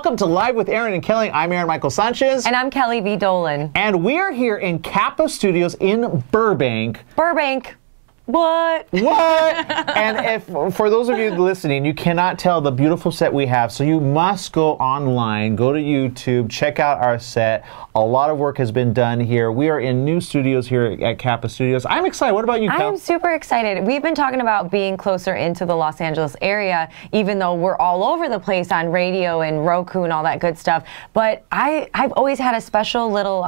Welcome to Live with Aaron and Kelly. I'm Aaron Michael Sanchez. And I'm Kelly V. Dolan. And we are here in Kappa Studios in Burbank. Burbank. What? What? And if, for those of you listening, you cannot tell the beautiful set we have, so you must go online, go to YouTube, check out our set. A lot of work has been done here. We are in new studios here at Kappa Studios. I'm excited. What about you, Kel? I'm super excited. We've been talking about being closer into the Los Angeles area, even though we're all over the place on radio and Roku and all that good stuff. But I've always had a special little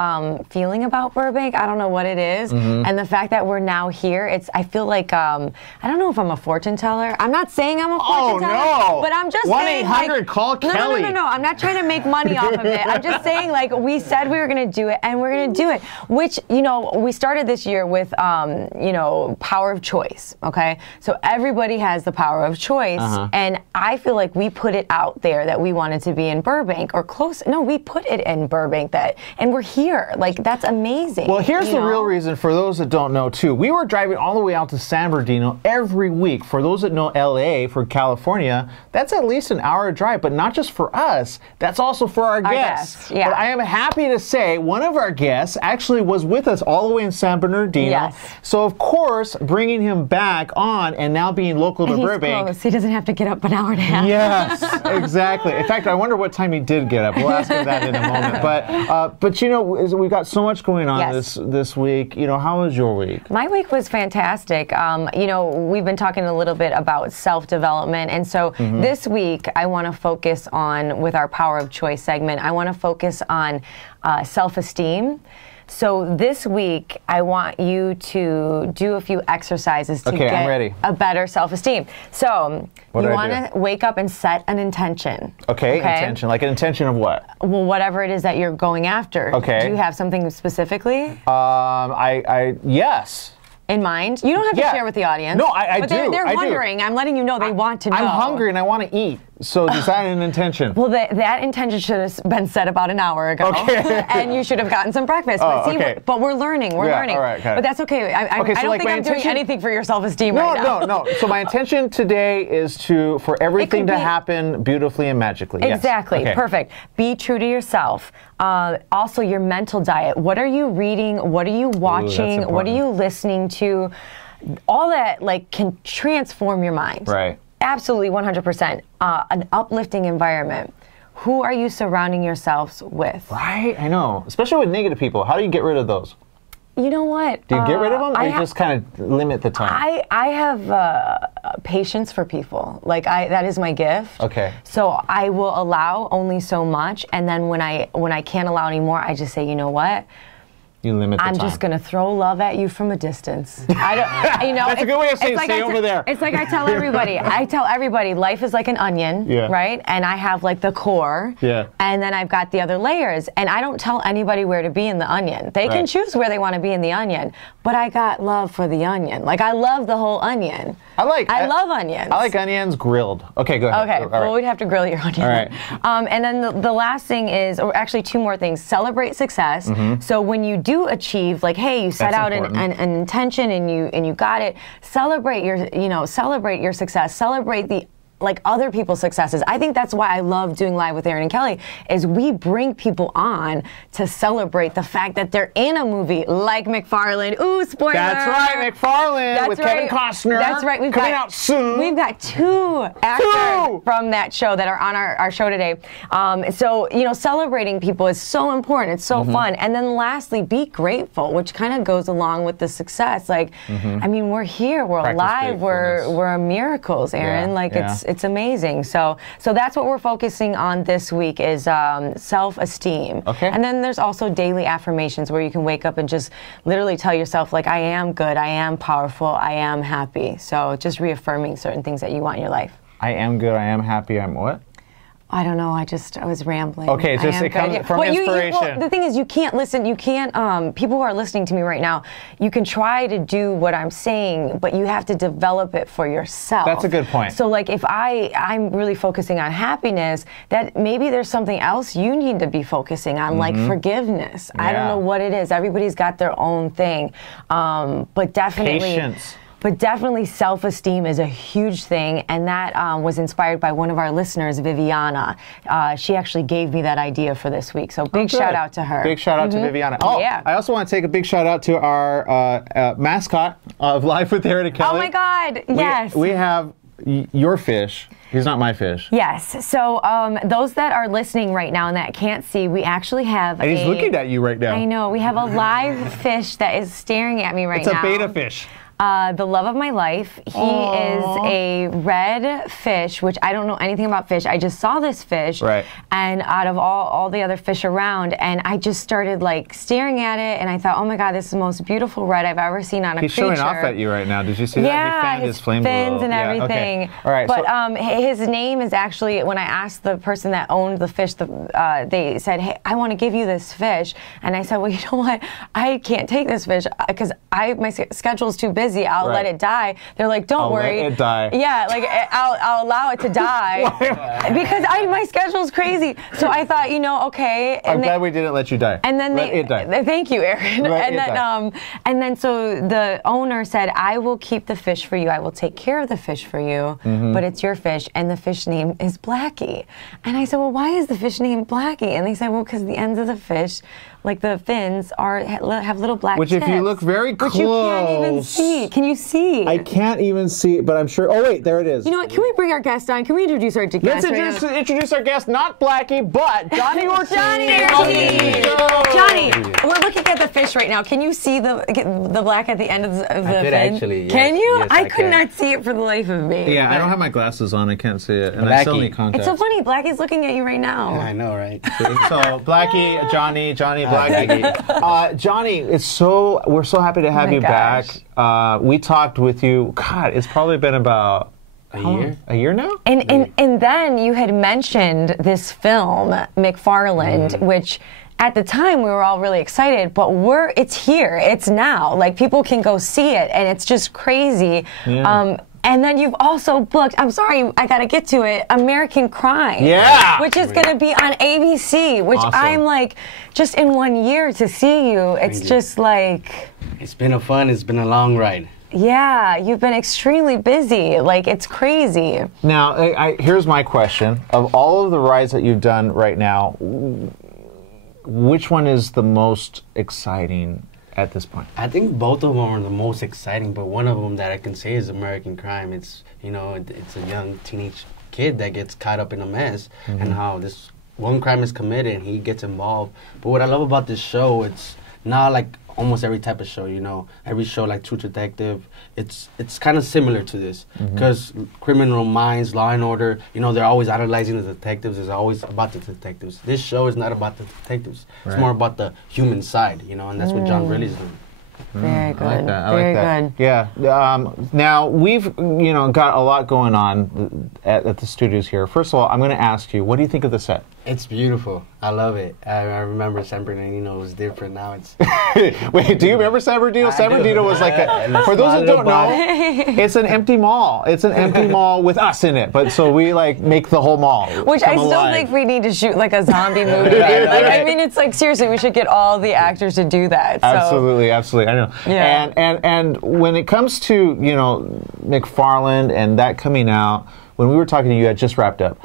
feeling about Burbank. I don't know what it is. And the fact that we're now here, I feel like, I don't know if I'm a fortune teller. I'm not saying I'm a fortune teller. Oh, no. But I'm just saying, 1-800, call Kelly. No. I'm not trying to make money off of it. I'm just saying, like, we said we were going to do it, and we're going to do it. Which, you know, we started this year with, you know, power of choice, okay? So everybody has the power of choice, and I feel like we put it out there that we wanted to be in Burbank, or close. No, we put it in Burbank, and we're here. Like, that's amazing. Well, here's the real reason for those that don't know, too. We were driving all the way out to San Bernardino every week. For those that know LA, for California, that's at least an hour drive, but not just for us, that's also for our guests. Yeah. But I am happy to say one of our guests actually was with us all the way in San Bernardino. Yes. So, of course, bringing him back on and now being local to Burbank. Close. He doesn't have to get up an hour and a half. Yes, exactly. In fact, I wonder what time he did get up. We'll ask him that in a moment. But you know, we've got so much going on this week. You know, how was your week? My week was fantastic. You know, we've been talking a little bit about self-development, and so this week I want to focus on, with our Power of Choice segment, I want to focus on self-esteem. So this week, I want you to do a few exercises to get a better self-esteem. So you want to wake up and set an intention. Okay, intention. Like an intention of what? Well, whatever it is that you're going after. Okay. Do you have something specifically? Yes. In mind? You don't have to share with the audience. No, I do. They're wondering. I'm letting you know they want to know. I'm hungry and I want to eat. So decide an intention. Well, that intention should have been set about an hour ago. Okay. And you should have gotten some breakfast. But we're learning. We're learning. All right, but that's okay. I don't think I'm doing anything for your self-esteem right now. No. So my intention today is for everything to happen beautifully and magically. Exactly. Yes. Okay. Perfect. Be true to yourself. Also, your mental diet. What are you reading? What are you watching? What are you listening to? All that can transform your mind. Right. Absolutely, 100%. An uplifting environment. Who are you surrounding yourselves with? Right, I know. Especially with negative people. How do you get rid of those? You know what? Do you get rid of them, or you just kind of limit the time? I have patience for people. That is my gift. Okay. So I will allow only so much, and then when I can't allow anymore, I just say, you know what? You limit the time. I'm just going to throw love at you from a distance. I don't, you know, that's a good way of saying stay over there. It's like I tell everybody, life is like an onion, right? And I have the core, and then I've got the other layers. And I don't tell anybody where to be in the onion. They can choose where they want to be in the onion. But I got love for the onion. I love the whole onion. I love onions. I like onions grilled. Okay, go ahead. Okay, well, we'd have to grill your onion. All right. And then the last thing is, or actually two more things, celebrate success. So when you do achieve, hey, you set out an intention and you got it, celebrate your success, celebrate the other people's successes. I think that's why I love doing Live with Aaron and Kelly, is we bring people on to celebrate the fact that they're in a movie like McFarland. Ooh, spoiler! That's right, McFarland with Kevin Costner. That's right. Coming out soon. We've got two actors from that show that are on our show today. So, celebrating people is so important. It's so fun. And then lastly, be grateful, which kind of goes along with the success. I mean, we're here, we're alive, we're miracles, Aaron. It's amazing. So that's what we're focusing on this week, is self-esteem. Okay. And then there's also daily affirmations where you can wake up and just literally tell yourself, I am good, I am powerful, I am happy. So just reaffirming certain things that you want in your life. I am good, I am happy, I'm what? I don't know. I was rambling. Okay, it comes from inspiration. The thing is, you can't listen. You can't. People who are listening to me right now, you can try to do what I'm saying, but you have to develop it for yourself. That's a good point. So, if I'm really focusing on happiness, that maybe there's something else you need to be focusing on, like forgiveness. I don't know what it is. Everybody's got their own thing, but definitely patience. But definitely self-esteem is a huge thing, and that was inspired by one of our listeners, Viviana. She actually gave me that idea for this week, so big shout out to her. Big shout out to Viviana. Oh, yeah. I also want to take a big shout out to our mascot of Life with Aaron and Kelly. Oh my God, yes. We have your fish. He's not my fish. Yes. So those that are listening right now and that can't see, we actually have and he's looking at you right now. I know. We have a live fish that is staring at me right now. It's a beta fish. The love of my life. He is a red fish, which I don't know anything about fish. I just saw this fish, and out of all the other fish around, and I just started like staring at it, and I thought, oh my God, this is the most beautiful red I've ever seen on a creature. He's showing off at you right now. Did you see that? Yeah, he fanned his flame fins and everything. Okay. All right. But his name is actually, when I asked the person that owned the fish, they said, hey, I want to give you this fish, and I said, well, you know what? I can't take this fish because my schedule's too busy. I'll let it die. They're like, don't worry. Let it die. Yeah, like I'll allow it to die because my schedule's crazy. So I thought, you know, okay. I'm glad we didn't let you die. And then let it die. Thank you, Aaron. And then so the owner said, I will keep the fish for you. I will take care of the fish for you, but it's your fish, and the fish name is Blackie. And I said, well, why is the fish named Blackie? And they said, well, because the ends of the fish, like the fins, have little black tips. Which if you look very close. Which you can't even see. Can you see? I can't even see, but I'm sure. Oh, wait, there it is. You know what? Can we bring our guest on? Can we introduce our guest? Let's introduce our guest, not Blackie, but Johnny Ortiz. Johnny Ortiz. Johnny, we're looking at the fish right now. Can you see the black at the end of the fin? I could actually, yes. Can you? Yes, I could not see it for the life of me. Yeah, I don't have my glasses on. I can't see it. And Blackie. I still need contacts. It's so funny. Blackie's looking at you right now. Yeah, I know, right? So, Blackie, Johnny, Blackie. Johnny, we're so happy to have you back. We talked with you, God, it's probably been about a year now? And then you had mentioned this film, McFarland, which at the time we were all really excited, but it's here, it's now. Like, people can go see it, and it's just crazy. Yeah. And then you've also booked, I'm sorry, I got to get to it, American Crime. Yeah! Which is going to be on ABC, which I'm like, just in 1 year to see you, it's just like... It's been a long ride. Yeah, you've been extremely busy. Like, it's crazy. Now, here's my question. Of all of the rides that you've done right now, which one is the most exciting at this point? I think both of them are the most exciting, but one of them that I can say is American Crime. It's, you know, it's a young teenage kid that gets caught up in a mess, and how this one crime is committed and he gets involved. But what I love about this show, it's not like almost every type of show, you know, every show like True Detective, it's kind of similar to this, because Criminal Minds, Law and Order, you know, they're always idolizing the detectives. It's always about the detectives. This show is not about the detectives. It's more about the human side, you know, and that's what John Riley's doing. Very good. I like that. Very good. Yeah. Now, we've, you know, got a lot going on at the studios here. First of all, I'm going to ask you, what do you think of the set? It's beautiful. I love it. I remember San Bernardino was different. Now it's... Wait, do you remember San Bernardino? San Bernardino was like for those that don't know, it's an empty mall. It's an empty mall with us in it. But so we like make the whole mall. Which I still think we need to shoot like a zombie movie. I mean, it's like, seriously, we should get all the actors to do that. So. Absolutely, absolutely. I know. Yeah. And when it comes to, you know, McFarland and that coming out, when we were talking to you, I just wrapped up.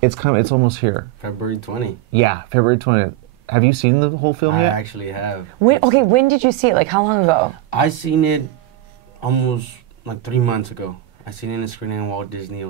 It's almost here. February 20. Yeah, February 20th. Have you seen the whole film yet? I actually have. When did you see it? Like, how long ago? I seen it almost like 3 months ago. I seen it in a screening in Walt Disney.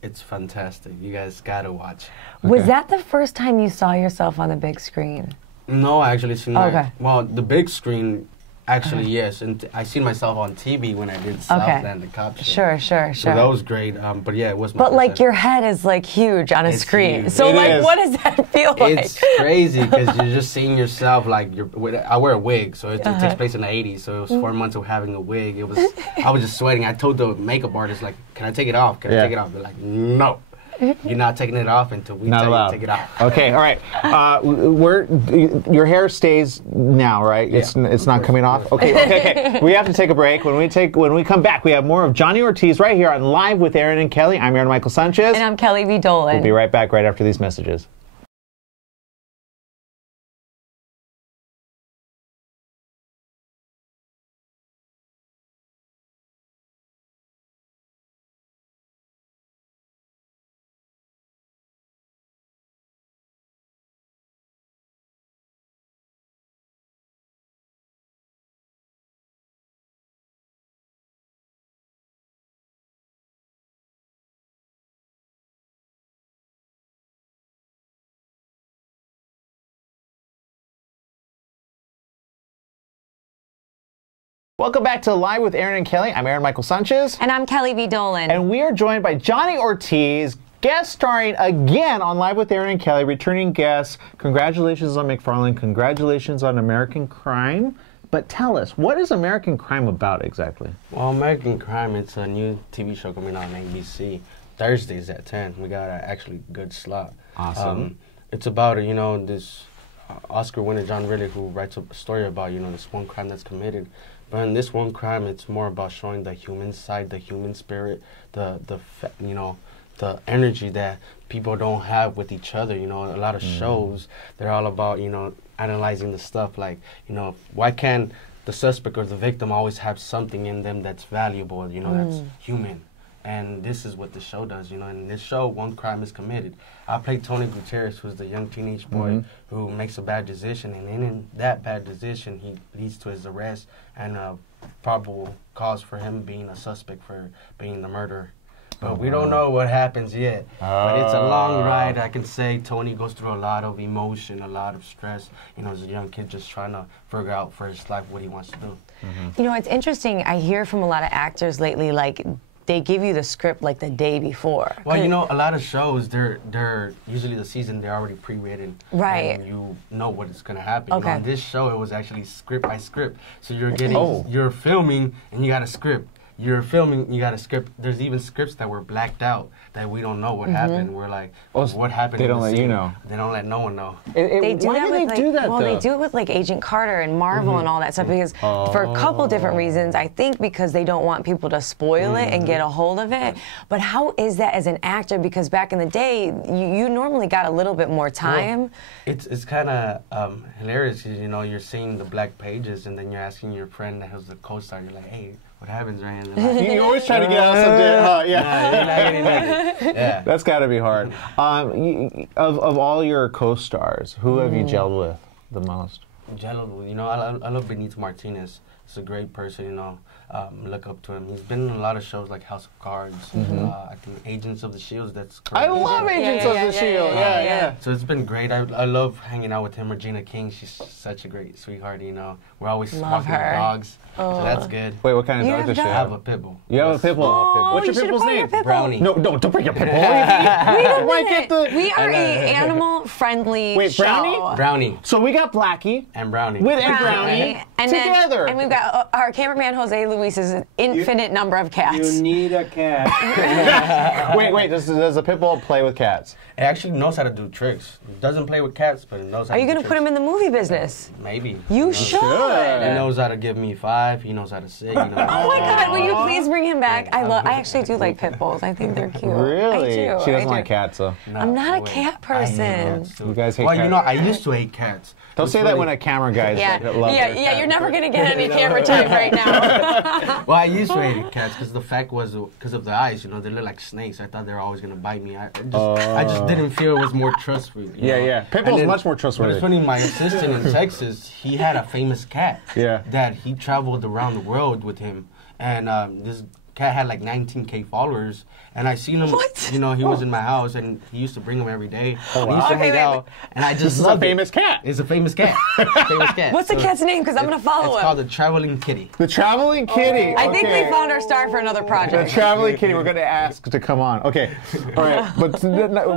It's fantastic. You guys gotta watch. Was that the first time you saw yourself on the big screen? No, I actually seen well, the big screen. Actually, yes, and I seen myself on TV when I did Southland, the cop show. Sure. So that was great, but yeah, it was my But like your head is like huge on a screen. Huge. So like, what does that feel like? It's crazy because you're just seeing yourself like I wear a wig, so it takes place in the 80s. So it was 4 months of having a wig. I was just sweating. I told the makeup artist, like, "Can I take it off? Can I take it off?" They're like, "No." You're not taking it off until we tell you to take it off. Okay, all right. Your hair stays now, right? Yeah, it's not coming off. Okay. We have to take a break. When we come back, we have more of Johnny Ortiz right here on Live with Aaron and Kelly. I'm Aaron Michael Sanchez, and I'm Kelly V. Dolan. We'll be right back right after these messages. Welcome back to Live with Aaron and Kelly. I'm Aaron Michael Sanchez. And I'm Kelly V. Dolan. And we are joined by Johnny Ortiz, guest starring again on Live with Aaron and Kelly, returning guest. Congratulations on McFarland. Congratulations on American Crime. But tell us, what is American Crime about exactly? Well, American Crime, it's a new TV show coming out on ABC. Thursdays at 10. We got an actually good slot. Awesome. It's about, this Oscar winner, John Ridley, who writes a story about, this one crime that's committed. But in this one crime, it's more about showing the human side, the human spirit, the energy that people don't have with each other. A lot of shows, they're all about, analyzing the stuff like, why can't the suspect or the victim always have something in them that's valuable, that's human. And this is what the show does, In this show, one crime is committed. I play Tony Gutierrez, who's the young teenage boy who makes a bad decision, and in that bad decision, he leads to his arrest and a probable cause for him being a suspect for being the murderer. But we don't know what happens yet. But it's a long ride. I can say Tony goes through a lot of emotion, a lot of stress. As a young kid just trying to figure out for his life what he wants to do. It's interesting. I hear from a lot of actors lately, like, they give you the script like the day before. Well, a lot of shows, they're usually the season, they're already pre-written. Right. And you know what is going to happen. Okay. On this show, it was actually script by script. So you're getting, you're filming and you got a script. You're filming, you got a script. There's even scripts that were blacked out that we don't know what happened. We're like, what happened? They don't let you know. They don't let no one know. They do why that do with, they do that, well, though? they do it with like Agent Carter and Marvel and all that stuff because for a couple different reasons. I think because they don't want people to spoil it and get a hold of it. But how is that as an actor? Because back in the day, you normally got a little bit more time. Well, it's kind of hilarious because, you're seeing the black pages and then you're asking your friend that has the co-star, you're like, hey, what happens right here? Like, You always try to get out something. Nah, you're not getting nothing. Yeah. That's got to be hard. Of all your co-stars, who have you gelled with the most? I love Benito Martinez. He's a great person, look up to him. He's been in a lot of shows like House of Cards. I think Agents of the Shield. That's correct. I love Agents of the Shield. Yeah. So it's been great. I love hanging out with him. Regina King, she's such a great sweetheart. We're always walking the dogs, so that's good. Wait, what kind of dog does she I have? have a pit bull. You have a pit bull. Oh, What's you your pit should've bull's brought your name? pit bull. Brownie. No, don't bring your pit bull. Wait a minute. We are a animal-friendly show. Brownie? Brownie So we got Blackie and Brownie. with and Brownie and together. And we've got our cameraman Jose Luis's infinite number of cats. You need a cat. Wait. Does a pit bull play with cats? It actually knows how to do tricks. It doesn't play with cats, but it knows how Are to you do going to put him in the movie business? Maybe. You should. He knows how to give me 5. He knows how to sit. Oh my God! Will you please bring him back? I actually do like pit bulls. I think they're cute. Really? I do. She doesn't like cats, though. I'm not a cat person. You guys hate Well, cats? I used to hate cats. Don't say that when a camera guy loves their cat. You're never gonna get any camera time right now. Well, I used to hate cats because the fact was because of the eyes. They look like snakes. I thought they were always gonna bite me. I just didn't feel it was more trustworthy. Yeah. Pit bull's much more trustworthy. But it's funny. My assistant in Texas, he had a famous cat. Yeah. That he traveled around the world with him, and this cat had like 19K followers. And I seen him, What? He was in my house, and he used to bring him every day. Oh, wow. He used to Okay, hang wait. out, and I just This is a loved famous it. cat. It's a famous cat. Famous cat. What's the cat's name? Because I'm gonna follow It's him. called the Traveling Kitty. The Traveling Kitty. I think Okay. we found our star for another The project. Traveling Kitty, we're going to ask to come on. Okay, all right. But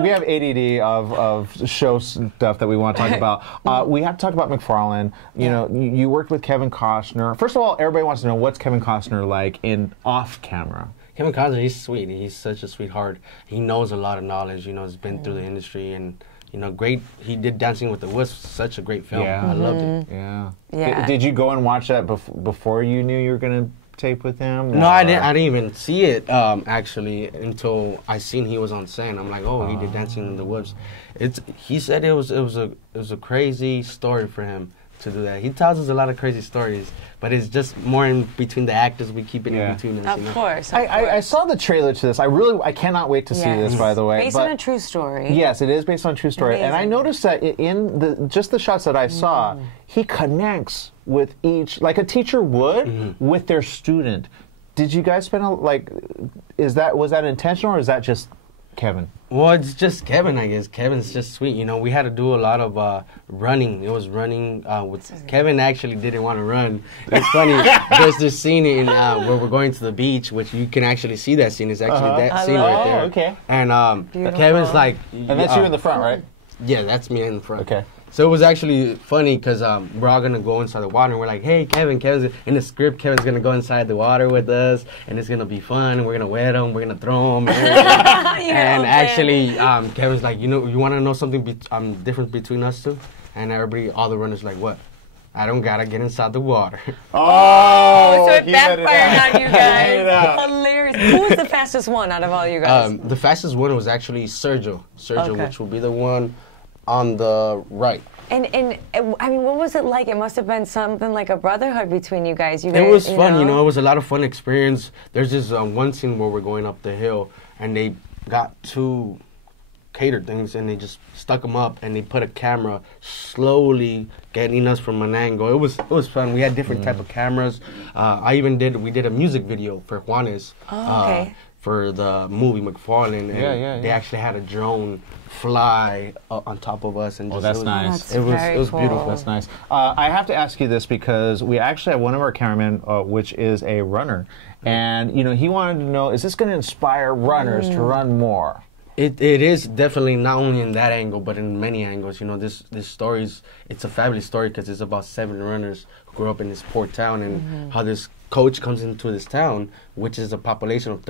we have ADD of show stuff that we want to talk about. We have to talk about McFarland. You worked with Kevin Costner. First of all, everybody wants to know what's Kevin Costner like in off camera. Kevin Costner, he's sweet. He's such a sweetheart. He knows a lot of knowledge. He's been through the industry and great. He did Dancing with the Wolves, such a great film. Yeah. I loved it. Yeah. Did you go and watch that before you knew you were going to tape with him? No, I didn't even see it actually until I seen he was on set. I'm like, oh, he did Dancing in the Wolves. He said it was a crazy story for him to do that. He tells us a lot of crazy stories, but it's just more in between the actors. We keep it in between us. Of course. I saw the trailer to this. I cannot wait to see this, by the way. Based on a true story. Yes, it is based on a true story. Amazing. And I noticed that in just the shots that I saw, he connects with each, like a teacher would, with their student. Did you guys spend was that intentional, or is that just Kevin? Well, it's just Kevin, I guess. Kevin's just sweet. You know, we had to do a lot of running. It was running with Kevin. Actually didn't want to run. It's funny. There's this scene in where we're going to the beach, which you can actually see that scene. It's actually that scene right there. Oh, okay. And Kevin's like, and that's you in the front, right? Yeah, that's me in the front. Okay. So it was actually funny because we're all going to go inside the water, and we're like, hey, Kevin's in the script, Kevin's going to go inside the water with us, and it's going to be fun, and we're going to wet him, we're going to throw him, and actually, Kevin's like, you want to know something different between us two? And everybody, all the runners like, what? I don't got to get inside the water. Oh, so it backfired on you guys. Hilarious. Who was the fastest one out of all you guys? The fastest one was actually Sergio, which will be the one on the right. And I mean, what was it like? It must have been something like a brotherhood between you guys. It was fun, you know. It was a lot of fun experience. There's this one scene where we're going up the hill, and they got 2 cater things, and they just stuck them up, and they put a camera slowly getting us from an angle. It was fun. We had different type of cameras. We did a music video for Juanes. Oh, okay. For the movie McFarland, and they actually had a drone fly on top of us, and just, that's nice. It was cool. beautiful. That's nice. I have to ask you this because we actually have one of our cameramen, which is a runner, and you know he wanted to know: is this going to inspire runners to run more? It is definitely not only in that angle, but in many angles. You know, this story's it's a fabulous story because it's about 7 runners who grew up in this poor town, and how this coach comes into this town, which is a population of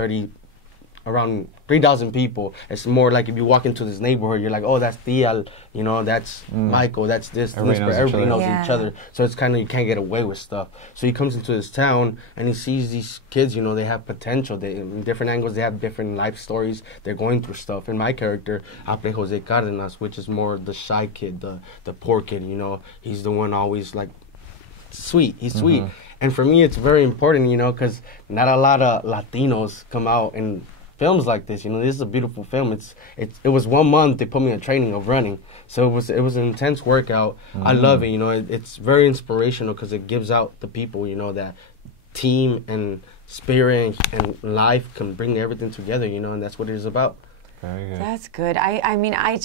around 3,000 people. It's more like if you walk into this neighborhood, you're like, oh, that's Tia, you know, that's Michael, that's this. Everybody knows each other. So it's kind of, you can't get away with stuff. So he comes into this town and he sees these kids, you know, they have potential. They, in different angles, they have different life stories. They're going through stuff. In my character, I play Jose Cardenas, which is more the shy kid, the poor kid, you know. He's the one always like sweet. He's sweet. And for me, it's very important, you know, because not a lot of Latinos come out in films like this. You know, this is a beautiful film. It was 1 month they put me in training of running, so it was an intense workout. I love it. You know, it's very inspirational because it gives out the people, you know, that team and spirit and life can bring everything together. You know, and that's what it is about. Very good. That's good. I mean, I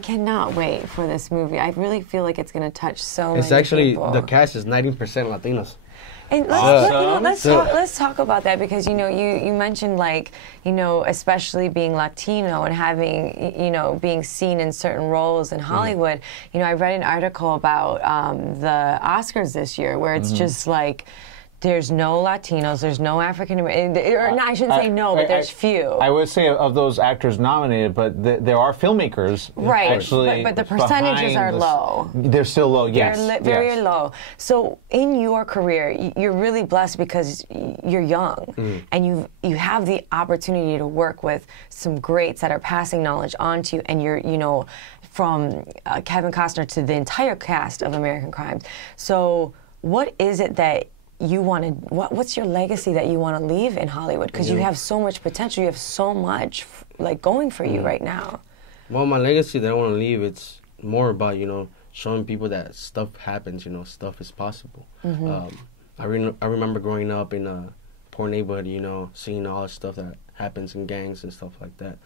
cannot wait for this movie. I really feel like it's going to touch so many people. It's actually, the cast is 90% Latinos. And let's talk about that because, you know, you mentioned, like, you know, especially being Latino and having, you know, being seen in certain roles in Hollywood. You know, I read an article about the Oscars this year where it's just like, there's no Latinos, there's no African American, or no, I shouldn't say no, but there's few. I would say of those actors nominated, but there are filmmakers. Right, actually, but the percentages are low. They're still low, yes. They're very low. So in your career, you're really blessed because you're young, and you have the opportunity to work with some greats that are passing knowledge on to you, and you're, you know, from Kevin Costner to the entire cast of American Crimes. So what is it that you want to, what's your legacy that you want to leave in Hollywood? Because you have so much potential, you have so much like going for you right now. Well, my legacy that I want to leave, it's more about, you know, showing people that stuff happens, you know, stuff is possible. I remember growing up in a poor neighborhood, you know, seeing all the stuff that happens in gangs and stuff like that.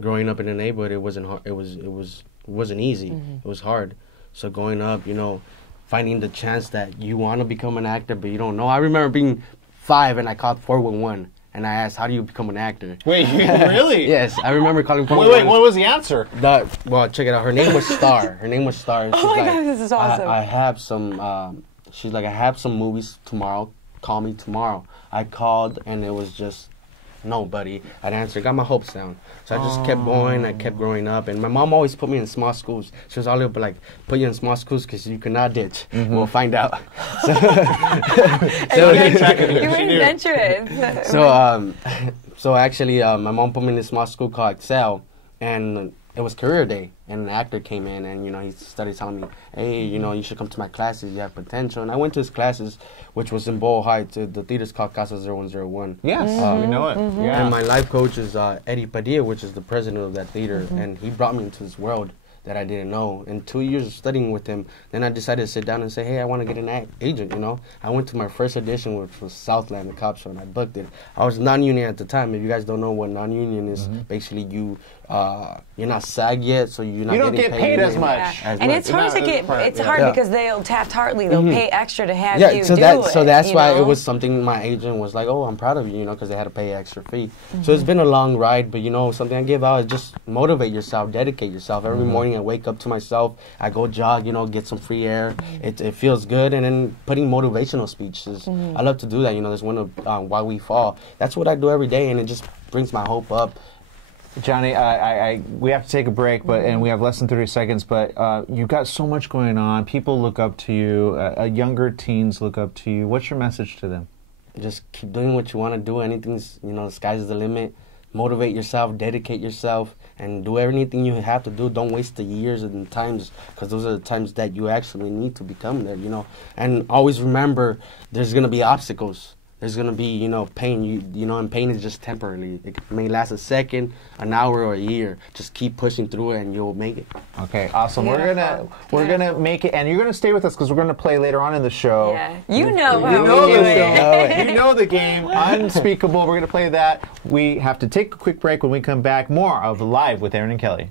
Growing up in a neighborhood, it wasn't hard, it wasn't easy. It was hard. So growing up, you know, finding the chance that you want to become an actor, but you don't know. I remember being 5 and I called 411 and I asked, how do you become an actor? Wait, really? Yes, I remember calling 411. Wait, what was the answer? Well, check it out. Her name was Star. Her name was Star. Oh my God, this is awesome. I have some, she's like, I have some movies tomorrow. Call me tomorrow. I called and it was just nobody. I'd answer. Got my hopes down. So I just kept going. I kept growing up. And my mom always put me in small schools. She was always like, put you in small schools because you cannot ditch. We'll find out. So you were adventurous. So actually, my mom put me in this small school called Excel. And it was career day. And an actor came in and, you know, he started telling me, hey, you know, you should come to my classes. You have potential. And I went to his classes, which was in Boyle Heights. The theater's called Casa 0101. Yes, we know it. Yeah. And my life coach is Eddie Padilla, which is the president of that theater. And he brought me into this world that I didn't know. In 2 years of studying with him, then I decided to sit down and say, hey, I want to get an agent, you know. I went to my first audition, which was Southland, the cop show, and I booked it. I was non-union at the time. If you guys don't know what non-union is, basically you're not SAG yet, so you're not getting paid as much. And it's hard to get, it's hard because they'll Taft-Hartley, they'll pay extra to have you so do that, it. So that's why know? it was something my agent was like, oh, I'm proud of you, you know, because they had to pay extra fee. So it's been a long ride, but, you know, something I give out is just motivate yourself, dedicate yourself. Every morning I wake up to myself, I go jog, you know, get some free air. It feels good. And then putting motivational speeches. I love to do that, you know. There's one of Why We Fall. That's what I do every day, and it just brings my hope up. Johnny, we have to take a break, and we have less than 30 seconds, but you've got so much going on. People look up to you. Younger teens look up to you. What's your message to them? Just keep doing what you want to do. Anything's, you know, the sky's the limit. Motivate yourself, dedicate yourself, and do everything you have to do. Don't waste the years and times, because those are the times that you actually need to become there, you know. And always remember, there's going to be obstacles. There's going to be, you know, pain. You know, and pain is just temporarily. It may last a second, an hour, or a year. Just keep pushing through it, and you'll make it. Okay, awesome. Beautiful. We're gonna make it, and you're gonna stay with us because we're gonna play later on in the show. Yeah, you know how we do it. You know the game, Unspeakable. We're gonna play that. We have to take a quick break. When we come back, more of Live with Aaron and Kelly.